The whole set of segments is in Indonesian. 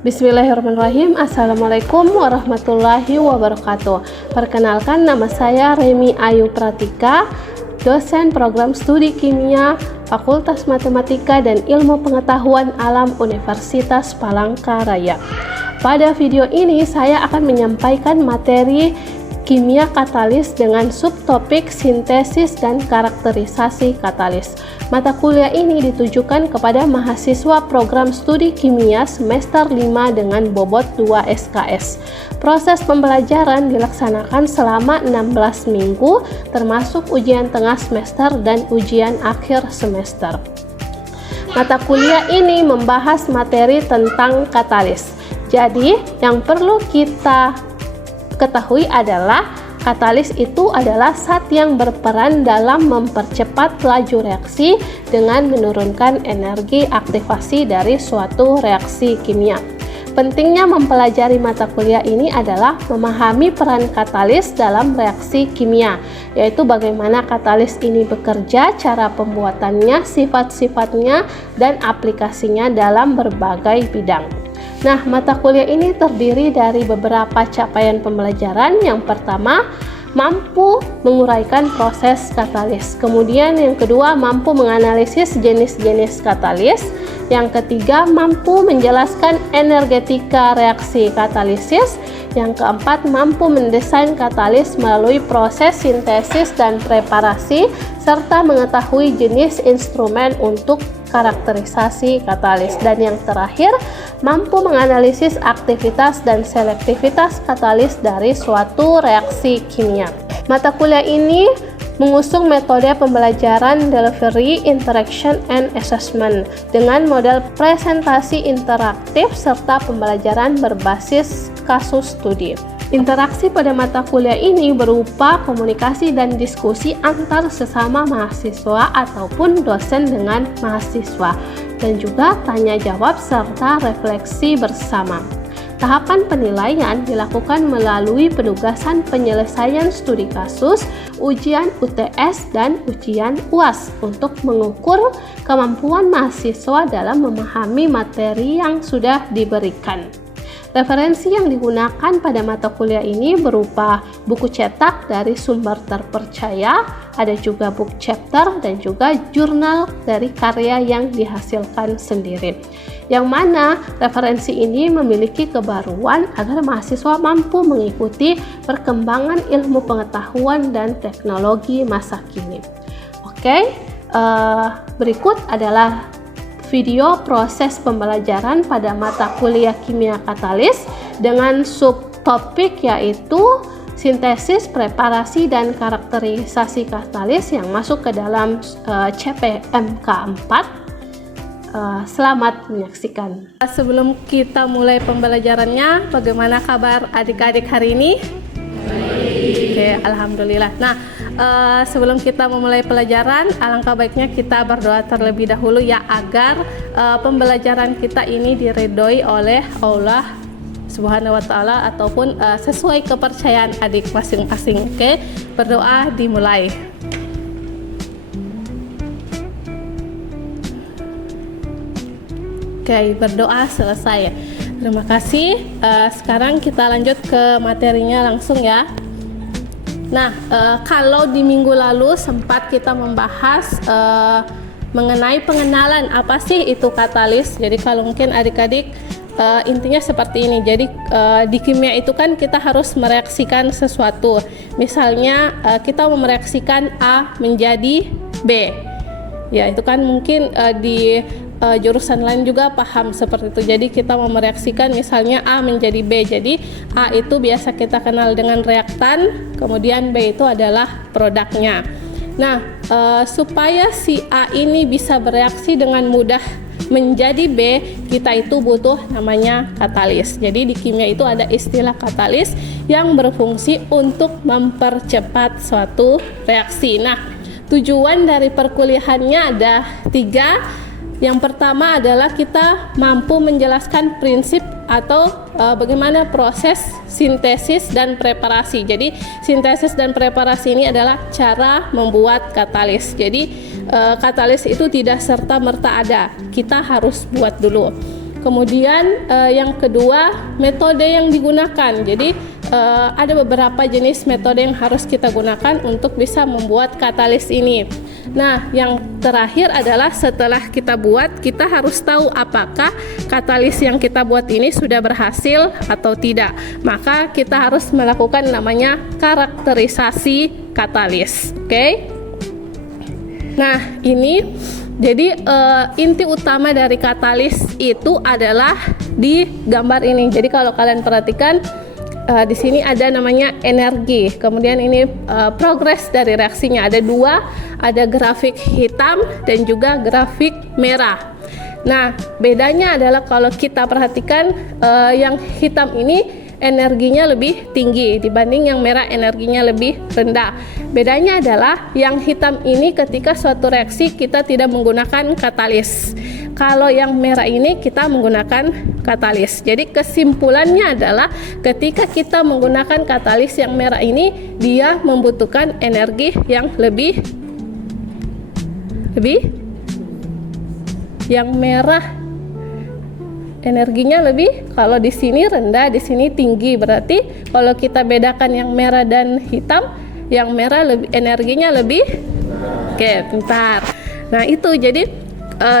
Bismillahirrahmanirrahim. Assalamualaikum warahmatullahi wabarakatuh. Perkenalkan, nama saya Remi Ayu Pratika, dosen program studi kimia Fakultas Matematika dan Ilmu Pengetahuan Alam Universitas Palangkaraya. Pada video ini saya akan menyampaikan materi kimia katalis dengan subtopik sintesis dan karakterisasi katalis. Mata kuliah ini ditujukan kepada mahasiswa program studi kimia semester 5 dengan bobot 2 SKS. Proses pembelajaran dilaksanakan selama 16 minggu, termasuk ujian tengah semester dan ujian akhir semester. Mata kuliah ini membahas materi tentang katalis. Jadi, yang perlu kita ketahui adalah katalis itu adalah zat yang berperan dalam mempercepat laju reaksi dengan menurunkan energi aktivasi dari suatu reaksi kimia. Pentingnya mempelajari mata kuliah ini adalah memahami peran katalis dalam reaksi kimia, yaitu bagaimana katalis ini bekerja, cara pembuatannya, sifat-sifatnya, dan aplikasinya dalam berbagai bidang. Nah, mata kuliah ini terdiri dari beberapa capaian pembelajaran. Yang pertama, mampu menguraikan proses katalis. Kemudian yang kedua, mampu menganalisis jenis-jenis katalis. Yang ketiga, mampu menjelaskan energetika reaksi katalisis. Yang keempat, mampu mendesain katalis melalui proses sintesis dan preparasi, serta mengetahui jenis instrumen untuk karakterisasi katalis. Dan yang terakhir, mampu menganalisis aktivitas dan selektivitas katalis dari suatu reaksi kimia. Mata kuliah ini mengusung metode pembelajaran delivery, interaction, and assessment dengan model presentasi interaktif serta pembelajaran berbasis kasus studi. Interaksi pada mata kuliah ini berupa komunikasi dan diskusi antar sesama mahasiswa ataupun dosen dengan mahasiswa, dan juga tanya jawab serta refleksi bersama. Tahapan penilaian dilakukan melalui penugasan penyelesaian studi kasus, ujian UTS, dan ujian UAS untuk mengukur kemampuan mahasiswa dalam memahami materi yang sudah diberikan. Referensi yang digunakan pada mata kuliah ini berupa buku cetak dari sumber terpercaya, ada juga book chapter, dan juga jurnal dari karya yang dihasilkan sendiri. Yang mana referensi ini memiliki kebaruan agar mahasiswa mampu mengikuti perkembangan ilmu pengetahuan dan teknologi masa kini. Oke, berikut adalah video proses pembelajaran pada mata kuliah kimia katalis dengan subtopik yaitu sintesis, preparasi, dan karakterisasi katalis yang masuk ke dalam CPMK 4. Selamat menyaksikan. Sebelum kita mulai pembelajarannya, bagaimana kabar adik-adik hari ini? Oke, alhamdulillah. Nah, sebelum kita memulai pelajaran, alangkah baiknya kita berdoa terlebih dahulu ya, agar pembelajaran kita ini diridhoi oleh Allah Subhanahu wa Ta'ala ataupun sesuai kepercayaan adik masing-masing. Oke, berdoa dimulai. Oke, berdoa selesai. Terima kasih. Sekarang kita lanjut ke materinya langsung ya. Nah, kalau di minggu lalu sempat kita membahas mengenai pengenalan apa sih itu katalis. Jadi kalau mungkin adik-adik intinya seperti ini. Jadi di kimia itu kan kita harus mereaksikan sesuatu. Misalnya kita mereaksikan A menjadi B. Ya, itu kan mungkin di jurusan lain juga paham seperti itu. Jadi kita mereaksikan misalnya A menjadi B. Jadi A itu biasa kita kenal dengan reaktan, kemudian B itu adalah produknya. Nah, supaya si A ini bisa bereaksi dengan mudah menjadi B, kita itu butuh namanya katalis. Jadi di kimia itu ada istilah katalis yang berfungsi untuk mempercepat suatu reaksi. Nah, tujuan dari perkuliahannya ada 3. Yang pertama adalah kita mampu menjelaskan prinsip atau bagaimana proses sintesis dan preparasi. Jadi sintesis dan preparasi ini adalah cara membuat katalis. Jadi katalis itu tidak serta-merta ada, kita harus buat dulu. Kemudian yang kedua, metode yang digunakan. Jadi ada beberapa jenis metode yang harus kita gunakan untuk bisa membuat katalis ini. Nah, yang terakhir adalah setelah kita buat, kita harus tahu apakah katalis yang kita buat ini sudah berhasil atau tidak. Maka kita harus melakukan namanya karakterisasi katalis. Oke? Nah, ini jadi inti utama dari katalis itu adalah di gambar ini. Jadi kalau kalian perhatikan, di sini ada namanya energi, kemudian ini progres dari reaksinya, ada dua, ada grafik hitam dan juga grafik merah. Nah, bedanya adalah kalau kita perhatikan yang hitam ini energinya lebih tinggi dibanding yang merah energinya lebih rendah. Bedanya adalah yang hitam ini ketika suatu reaksi kita tidak menggunakan katalis. Kalau yang merah ini kita menggunakan katalis. Jadi kesimpulannya adalah ketika kita menggunakan katalis yang merah ini, dia membutuhkan energi yang lebih yang merah energinya lebih, kalau di sini rendah, di sini tinggi. Berarti kalau kita bedakan yang merah dan hitam, yang merah energinya lebih. Oke, bentar. Nah, itu jadi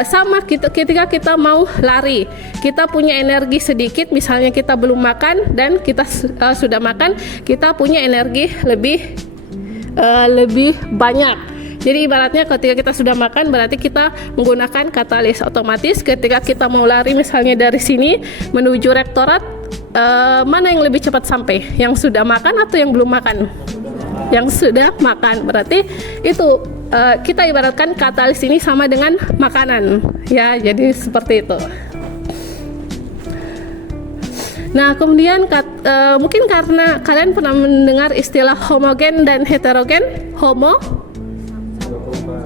sama ketika kita mau lari, kita punya energi sedikit, misalnya kita belum makan dan kita sudah makan, kita punya energi lebih banyak. Jadi ibaratnya ketika kita sudah makan berarti kita menggunakan katalis, otomatis ketika kita mau lari misalnya dari sini menuju rektorat, mana yang lebih cepat sampai? Yang sudah makan atau yang belum makan? Yang sudah makan. Berarti itu kita ibaratkan katalis ini sama dengan makanan, ya. Jadi seperti itu. Nah, kemudian mungkin karena kalian pernah mendengar istilah homogen dan heterogen,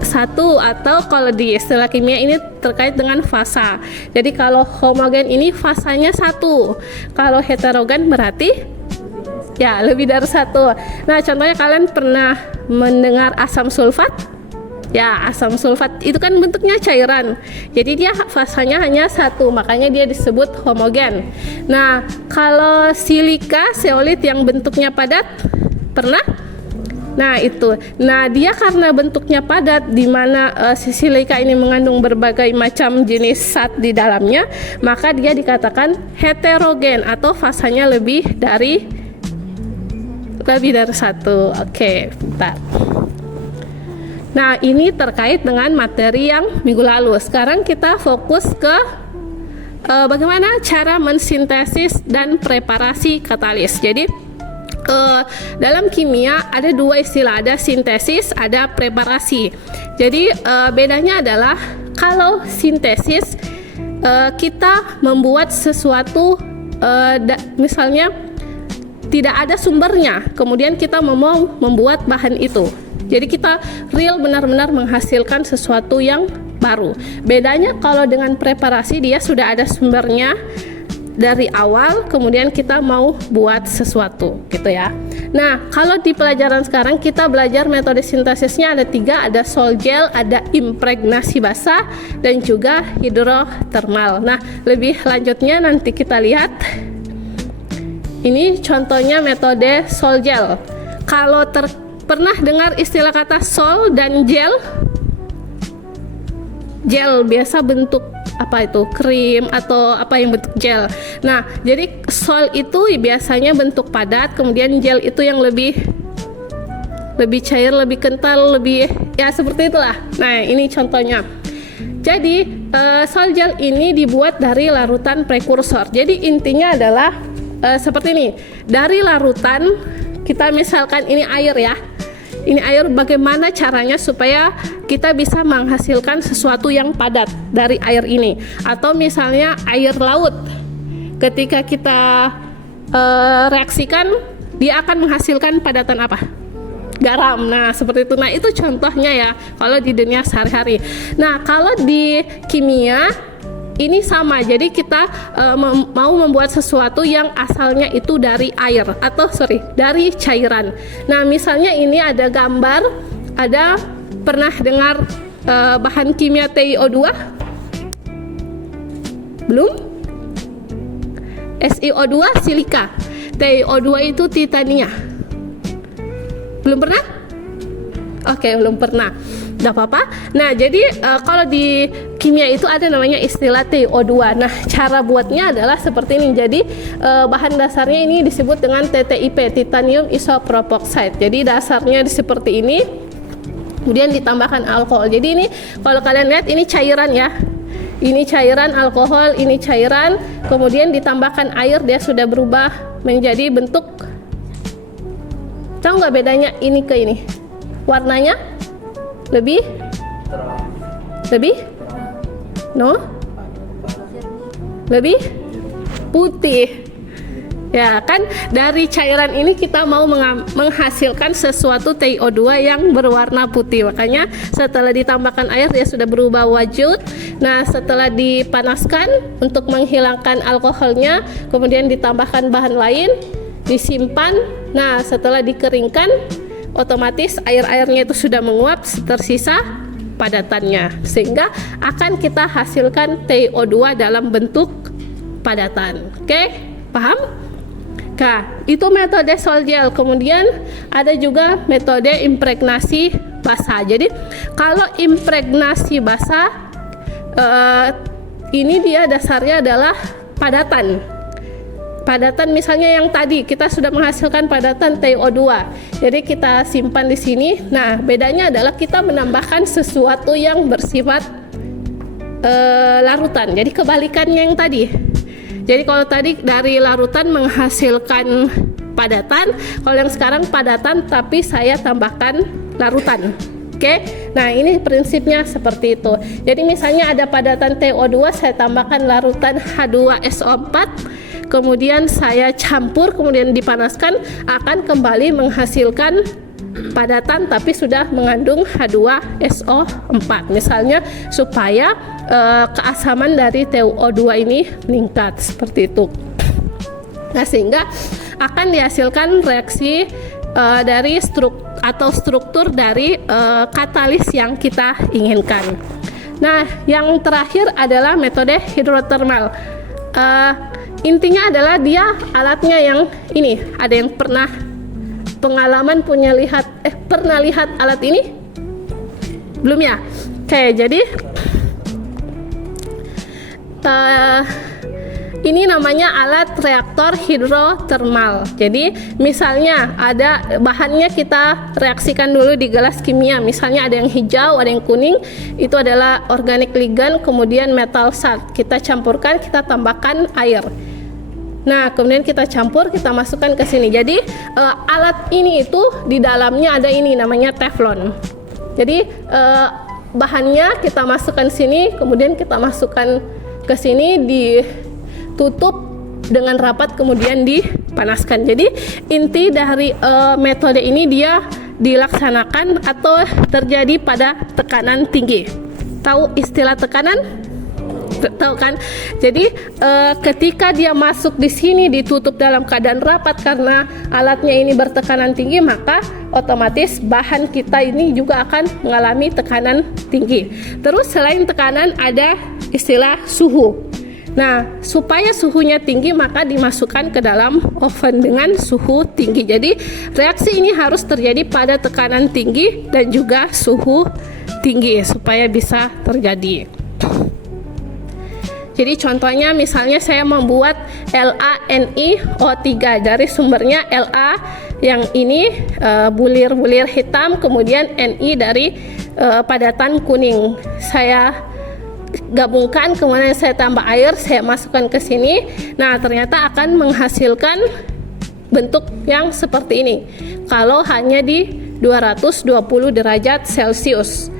satu, atau kalau di istilah kimia ini terkait dengan fasa. Jadi kalau homogen ini fasanya satu, kalau heterogen berarti ya lebih dari satu. Nah, contohnya kalian pernah mendengar asam sulfat? Ya, asam sulfat itu kan bentuknya cairan, jadi dia fasanya hanya satu, makanya dia disebut homogen. Nah, kalau silika, zeolit yang bentuknya padat, pernah? Nah, itu. Nah, dia karena bentuknya padat, di mana silika ini mengandung berbagai macam jenis zat di dalamnya, maka dia dikatakan heterogen atau fasanya lebih dari satu. Oke, bentar. Nah, ini terkait dengan materi yang minggu lalu. Sekarang kita fokus ke bagaimana cara mensintesis dan preparasi katalis. Jadi dalam kimia ada dua istilah, ada sintesis, ada preparasi. Jadi bedanya adalah kalau sintesis kita membuat sesuatu, misalnya tidak ada sumbernya, kemudian kita mau membuat bahan itu. Jadi kita real benar-benar menghasilkan sesuatu yang baru. Bedanya kalau dengan preparasi, dia sudah ada sumbernya dari awal, kemudian kita mau buat sesuatu gitu ya. Nah, kalau di pelajaran sekarang kita belajar metode sintesisnya ada 3, ada sol gel, ada impregnasi basah, dan juga hidrotermal. Nah, lebih lanjutnya nanti kita lihat. Ini contohnya metode sol gel. Kalau pernah dengar istilah kata sol dan gel? Gel biasa bentuk apa itu, krim atau apa yang bentuk gel. Nah, jadi sol itu biasanya bentuk padat, kemudian gel itu yang lebih cair, lebih kental, lebih ya seperti itulah. Nah, ini contohnya. Jadi sol gel ini dibuat dari larutan prekursor. Jadi intinya adalah seperti ini. Dari larutan, kita misalkan ini air ya. Ini air, bagaimana caranya supaya kita bisa menghasilkan sesuatu yang padat dari air ini. Atau misalnya air laut, ketika kita reaksikan, dia akan menghasilkan padatan apa? Garam. Nah, seperti itu. Nah, itu contohnya ya kalau di dunia sehari-hari. Nah, kalau di kimia ini sama, jadi kita mau membuat sesuatu yang asalnya itu dari air dari cairan. Nah, misalnya ini ada gambar, ada pernah dengar bahan kimia TiO2? Belum? SiO2 silika, TiO2 itu titania. Belum pernah? Oke, belum pernah. Nggak apa-apa. Nah, jadi kalau di kimia itu ada namanya istilah TiO2. Nah, cara buatnya adalah seperti ini. Jadi bahan dasarnya ini disebut dengan TTIP, titanium isopropoxide. Jadi dasarnya seperti ini. Kemudian ditambahkan alkohol. Jadi ini kalau kalian lihat ini cairan ya. Ini cairan alkohol, ini cairan. Kemudian ditambahkan air, dia sudah berubah menjadi bentuk. Tahu nggak bedanya ini ke ini? Warnanya lebih no lebih putih ya kan. Dari cairan ini kita mau menghasilkan sesuatu TiO2 yang berwarna putih, makanya setelah ditambahkan air dia sudah berubah wujud. Nah, setelah dipanaskan untuk menghilangkan alkoholnya, kemudian ditambahkan bahan lain, disimpan. Nah, setelah dikeringkan otomatis air-airnya itu sudah menguap, tersisa padatannya, sehingga akan kita hasilkan TiO2 dalam bentuk padatan. Oke, paham? Nah, itu metode sol gel. Kemudian ada juga metode impregnasi basah. Jadi kalau impregnasi basah ini dia dasarnya adalah padatan. Padatan misalnya yang tadi kita sudah menghasilkan padatan TiO2. Jadi kita simpan di sini. Nah, bedanya adalah kita menambahkan sesuatu yang bersifat larutan. Jadi kebalikannya yang tadi. Jadi kalau tadi dari larutan menghasilkan padatan, kalau yang sekarang padatan tapi saya tambahkan larutan. Oke. Nah, ini prinsipnya seperti itu. Jadi misalnya ada padatan TiO2, saya tambahkan larutan H2SO4. Kemudian saya campur, kemudian dipanaskan, akan kembali menghasilkan padatan tapi sudah mengandung H2SO4 misalnya, supaya keasaman dari TiO2 ini meningkat seperti itu. Nah, sehingga akan dihasilkan reaksi dari struktur dari katalis yang kita inginkan. Nah, yang terakhir adalah metode hidrotermal. Intinya adalah dia alatnya yang ini. Ada yang pernah pengalaman pernah lihat alat ini? Belum ya? Oke, jadi ini namanya alat reaktor hidrotermal. Jadi misalnya ada bahannya, kita reaksikan dulu di gelas kimia. Misalnya ada yang hijau, ada yang kuning, itu adalah organic ligand, kemudian metal salt. Kita campurkan, kita tambahkan air. Nah, kemudian kita campur, kita masukkan ke sini. Jadi alat ini itu di dalamnya ada ini namanya teflon. Jadi bahannya kita masukkan sini, kemudian kita masukkan ke sini, ditutup dengan rapat, kemudian dipanaskan. Jadi inti dari metode ini dia dilaksanakan atau terjadi pada tekanan tinggi. Tahu istilah tekanan? Tahu kan? Jadi ketika dia masuk di sini ditutup dalam keadaan rapat karena alatnya ini bertekanan tinggi, maka otomatis bahan kita ini juga akan mengalami tekanan tinggi. Terus selain tekanan ada istilah suhu. Nah, supaya suhunya tinggi maka dimasukkan ke dalam oven dengan suhu tinggi. Jadi reaksi ini harus terjadi pada tekanan tinggi dan juga suhu tinggi supaya bisa terjadi. Jadi contohnya misalnya saya membuat LaNiO3, dari sumbernya La yang ini bulir-bulir hitam, kemudian Ni dari padatan kuning. Saya gabungkan, kemudian saya tambah air, saya masukkan ke sini. Nah, ternyata akan menghasilkan bentuk yang seperti ini. Kalau hanya di 220 derajat Celcius.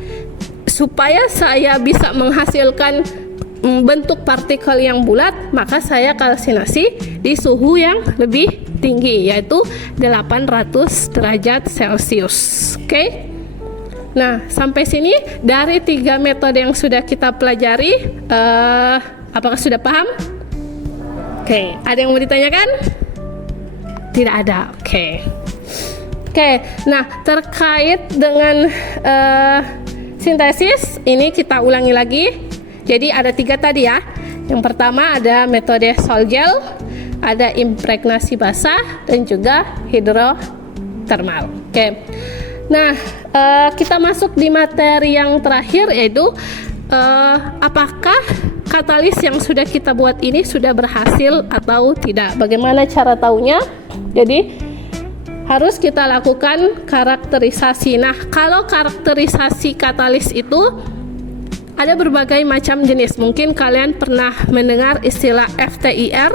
Supaya saya bisa menghasilkan bentuk partikel yang bulat, maka saya kalsinasi di suhu yang lebih tinggi, yaitu 800 derajat Celcius. Oke? Nah, sampai sini dari 3 metode yang sudah kita pelajari, apakah sudah paham? Oke, ada yang mau ditanyakan? Tidak ada. Oke. Nah, terkait dengan sintesis, ini kita ulangi lagi. Jadi ada 3 tadi ya. Yang pertama ada metode sol gel, ada impregnasi basah dan juga hidrotermal. Oke. Nah, kita masuk di materi yang terakhir, yaitu apakah katalis yang sudah kita buat ini sudah berhasil atau tidak. Bagaimana cara taunya? Jadi harus kita lakukan karakterisasi. Nah, kalau karakterisasi katalis itu ada berbagai macam jenis. Mungkin kalian pernah mendengar istilah FTIR?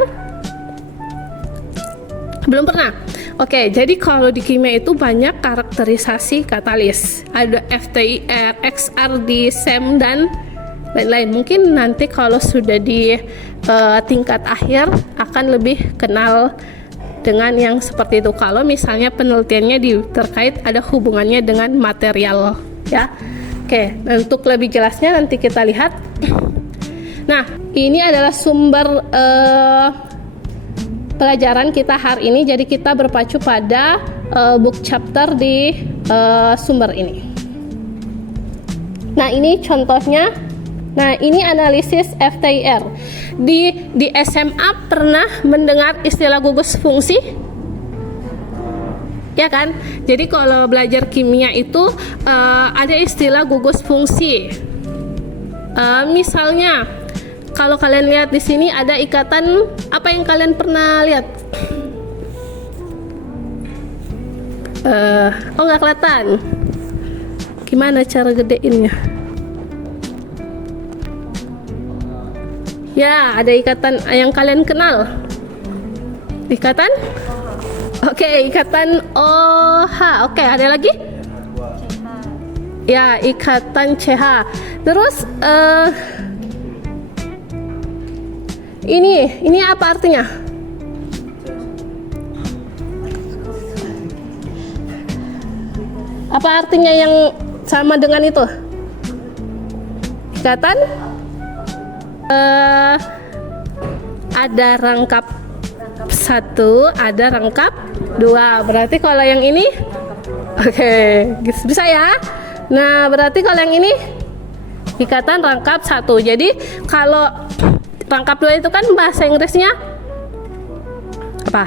Belum pernah? Oke, jadi kalau di kimia itu banyak karakterisasi katalis. Ada FTIR, XRD, SEM, dan lain-lain. Mungkin nanti kalau sudah di tingkat akhir akan lebih kenal dengan yang seperti itu. Kalau misalnya penelitiannya terkait ada hubungannya dengan material, ya. Oke, untuk lebih jelasnya nanti kita lihat. Nah, ini adalah sumber pelajaran kita hari ini, jadi kita berpacu pada book chapter di sumber ini. Nah, ini contohnya. Nah, ini analisis FTIR. Di SMA pernah mendengar istilah gugus fungsi? Ya kan? Jadi kalau belajar kimia itu ada istilah gugus fungsi. Misalnya kalau kalian lihat di sini ada ikatan, apa yang kalian pernah lihat? Oh, nggak kelihatan. Gimana cara gedeinnya? Ya, ada ikatan yang kalian kenal. Ikatan? Oke, ikatan OH. Oke, ada lagi? Ya, ikatan CH. Terus ini apa artinya? Apa artinya yang sama dengan itu? Ikatan? Ada rangkap 1, ada rangkap 2. Berarti kalau yang ini, oke, bisa ya? Nah, berarti kalau yang ini ikatan rangkap 1. Jadi kalau rangkap 2 itu kan bahasa Inggrisnya apa?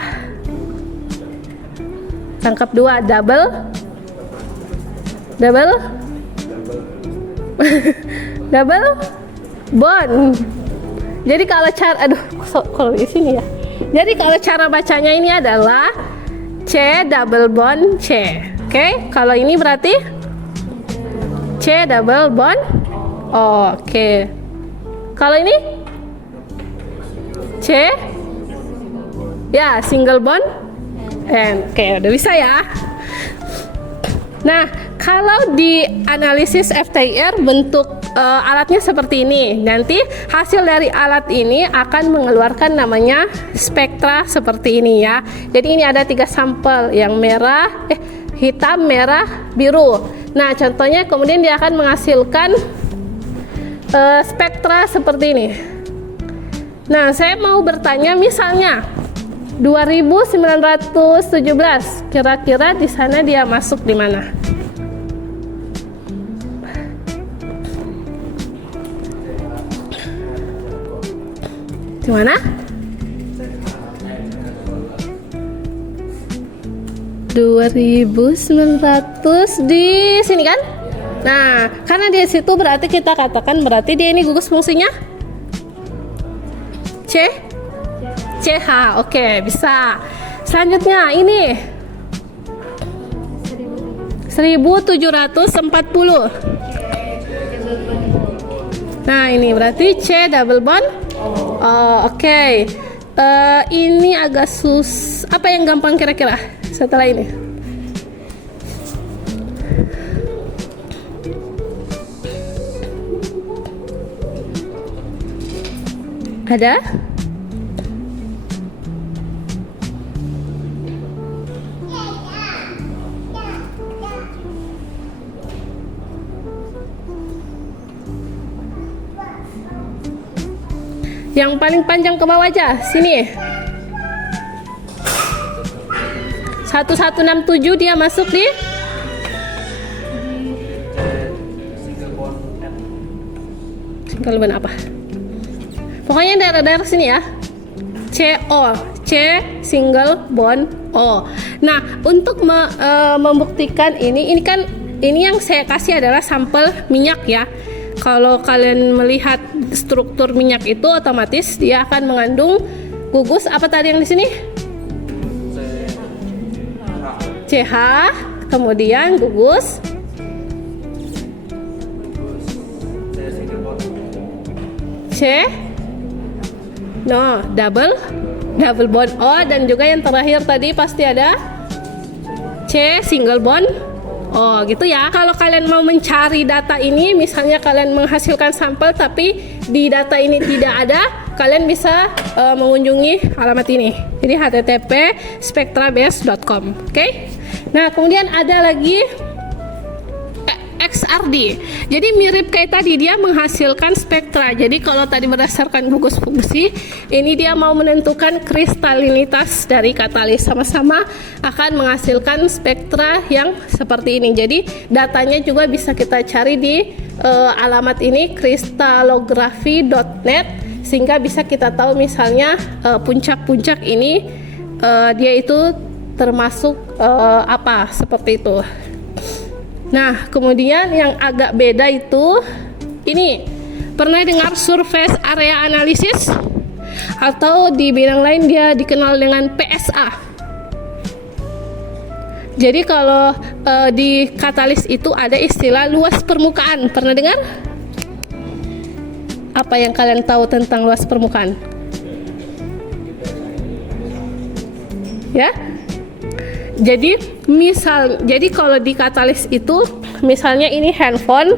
Rangkap 2 double double bond. Jadi kalau cara kalau di sini ya. Jadi kalau cara bacanya ini adalah C double bond C. Oke, kalau ini berarti C double bond. Oke. Kalau ini C ya single bond N. Oke, udah bisa ya. Nah, kalau di analisis FTIR bentuk alatnya seperti ini. Nanti hasil dari alat ini akan mengeluarkan namanya spektra seperti ini ya. Jadi ini ada 3 sampel, yang merah, hitam, merah, biru. Nah, contohnya kemudian dia akan menghasilkan spektra seperti ini. Nah, saya mau bertanya misalnya 2917, kira-kira di sana dia masuk di mana? Di mana? 2900 di sini kan? Nah, karena di situ berarti kita katakan berarti dia ini gugus fungsinya CH. Oke, bisa. Selanjutnya ini 1740. Nah, ini berarti C double bond. Oke. Ini agak apa yang gampang kira-kira setelah ini? Ada? Yang paling panjang ke bawah aja, sini. 1167 dia masuk di single bond apa? Pokoknya daerah-daerah sini ya. CO, C C single bond O. Nah, untuk membuktikan ini kan ini yang saya kasih adalah sampel minyak ya. Kalau kalian melihat struktur minyak itu otomatis dia akan mengandung gugus apa tadi yang di sini? CH, kemudian gugus C, double bond O, dan juga yang terakhir tadi pasti ada C single bond O gitu ya. Kalau kalian mau mencari data ini, misalnya kalian menghasilkan sampel tapi di data ini tidak ada, kalian bisa mengunjungi alamat ini. Jadi http://spectrabase.com. Oke. Nah, kemudian ada lagi XRD. Jadi mirip kayak tadi, dia menghasilkan spektra. Jadi kalau tadi berdasarkan gugus fungsi, ini dia mau menentukan kristalinitas dari katalis, sama-sama akan menghasilkan spektra yang seperti ini. Jadi datanya juga bisa kita cari di alamat ini kristalography.net, sehingga bisa kita tahu misalnya puncak-puncak ini dia itu termasuk apa, seperti itu. Nah, kemudian yang agak beda itu ini, pernah dengar surface area analysis, atau di bidang lain dia dikenal dengan PSA. Jadi kalau di katalis itu ada istilah luas permukaan, pernah dengar? Apa yang kalian tahu tentang luas permukaan? Ya? Jadi kalau di katalis itu, misalnya ini handphone,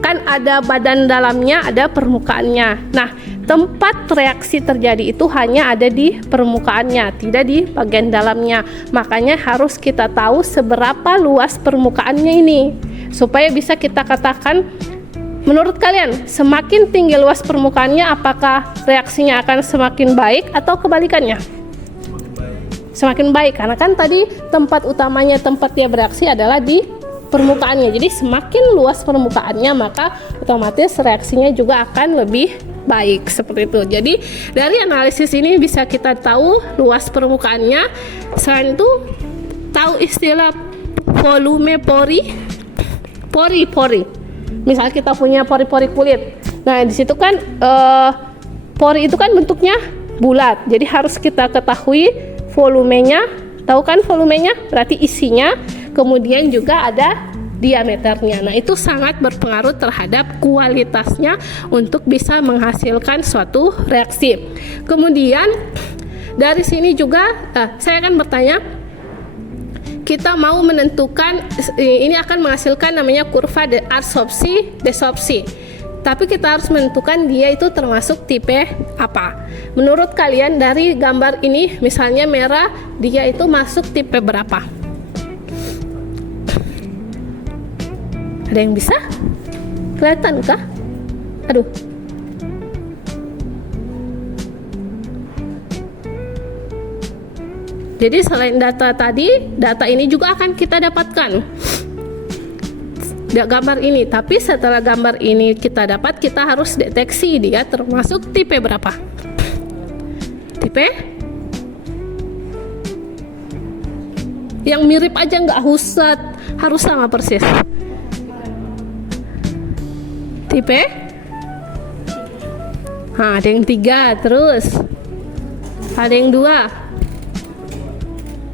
kan ada badan dalamnya, ada permukaannya. Nah, tempat reaksi terjadi itu hanya ada di permukaannya, tidak di bagian dalamnya. Makanya harus kita tahu seberapa luas permukaannya ini, supaya bisa kita katakan, menurut kalian semakin tinggi luas permukaannya, apakah reaksinya akan semakin baik atau kebalikannya? Semakin baik, karena kan tadi tempat utamanya, tempat dia bereaksi adalah di permukaannya. Jadi semakin luas permukaannya, maka otomatis reaksinya juga akan lebih baik, seperti itu. Jadi dari analisis ini bisa kita tahu luas permukaannya. Selain itu tahu istilah volume pori. Misal kita punya pori-pori kulit. Nah, di situ kan pori itu kan bentuknya bulat. Jadi harus kita ketahui volumenya, tahu kan volumenya? Berarti isinya, kemudian juga ada diameternya. Nah, itu sangat berpengaruh terhadap kualitasnya untuk bisa menghasilkan suatu reaksi. Kemudian dari sini juga saya akan bertanya, kita mau menentukan ini akan menghasilkan namanya kurva adsorpsi desorpsi. Tapi kita harus menentukan dia itu termasuk tipe apa. Menurut kalian dari gambar ini, misalnya merah, dia itu masuk tipe berapa? Ada yang bisa? Kelihatan kah? Aduh. Jadi selain data tadi, data ini juga akan kita dapatkan. Gambar ini, tapi setelah gambar ini kita dapat, kita harus deteksi dia termasuk tipe berapa. Tipe yang mirip aja, nggak usah harus sama persis. Tipe ada yang 3, terus ada yang 2,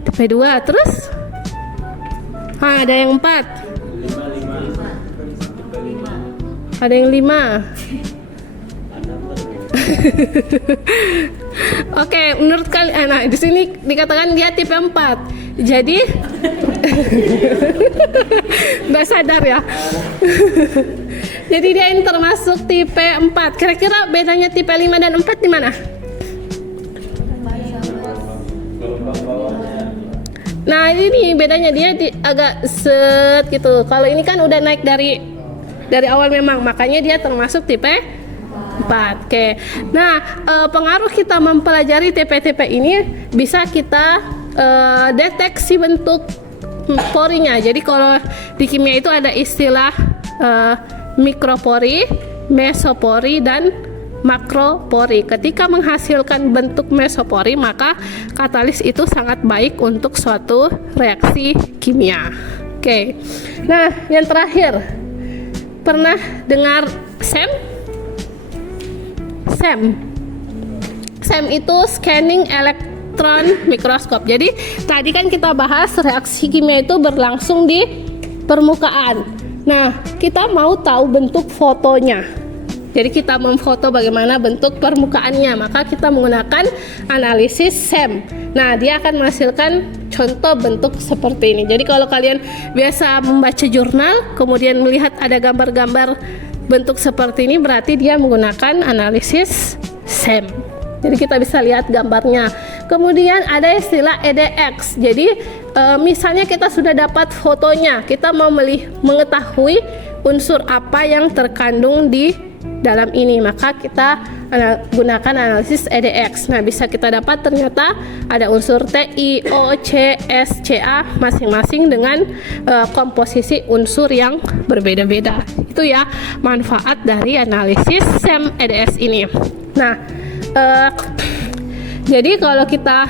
tipe 2, terus ada yang 4, ada yang 5. Oke, menurut kalian, nah di sini dikatakan dia tipe 4. Jadi nggak sadar ya. Jadi dia ini termasuk tipe 4. Kira-kira bedanya tipe 5 dan 4 di mana? Nah, ini bedanya, dia agak set gitu. Kalau ini kan udah naik dari awal memang, makanya dia termasuk tipe 4. Oke. Nah, pengaruh kita mempelajari tipe-tipe ini bisa kita deteksi bentuk porinya. Jadi kalau di kimia itu ada istilah mikropori, mesopori, dan makropori. Ketika menghasilkan bentuk mesopori, maka katalis itu sangat baik untuk suatu reaksi kimia. Oke. Nah, yang terakhir, pernah dengar SEM? SEM itu scanning electron microscope. Jadi tadi kan kita bahas reaksi kimia itu berlangsung di permukaan. Nah, kita mau tahu bentuk fotonya. Jadi kita memfoto bagaimana bentuk permukaannya, maka kita menggunakan analisis SEM. Nah, dia akan menghasilkan contoh bentuk seperti ini. Jadi kalau kalian biasa membaca jurnal, kemudian melihat ada gambar-gambar bentuk seperti ini, berarti dia menggunakan analisis SEM. Jadi kita bisa lihat gambarnya. Kemudian ada istilah EDX. Jadi misalnya kita sudah dapat fotonya, kita mau mengetahui unsur apa yang terkandung di dalam ini, maka kita gunakan analisis EDX. Nah, bisa kita dapat ternyata ada unsur TI, O, C, S, Ca masing-masing dengan komposisi unsur yang berbeda-beda. Itu ya manfaat dari analisis SEM EDX ini. Nah, jadi kalau kita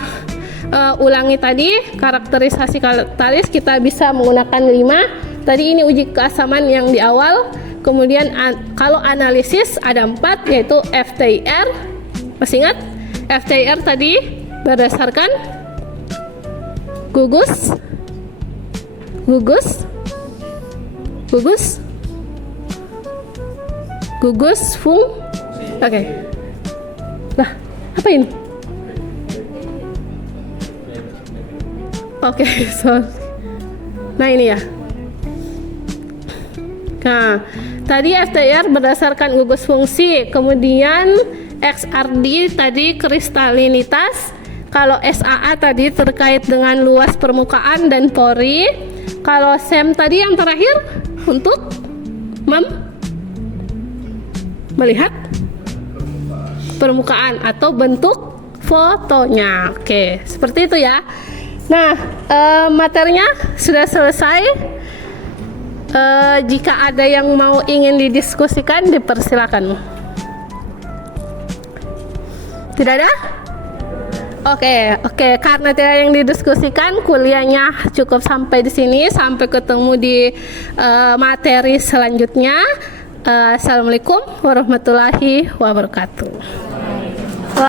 ulangi tadi karakterisasi katalis, kita bisa menggunakan 5. Tadi ini uji keasaman yang di awal. Kemudian kalau analisis ada 4, yaitu FTIR. Masih ingat? FTIR tadi berdasarkan gugus fung. Oke. Nah, apa ini? Oke, so. Nah, ini ya. Nah, tadi FTIR berdasarkan gugus fungsi, kemudian XRD tadi kristalinitas, kalau SAA tadi terkait dengan luas permukaan dan pori, kalau SEM tadi yang terakhir untuk melihat permukaan atau bentuk fotonya. Oke, seperti itu ya. Nah, materinya sudah selesai. Jika ada yang mau ingin didiskusikan, dipersilakan. Tidak ada? Oke. Karena tidak ada yang didiskusikan, kuliahnya cukup sampai di sini. Sampai ketemu di materi selanjutnya. Assalamualaikum warahmatullahi wabarakatuh.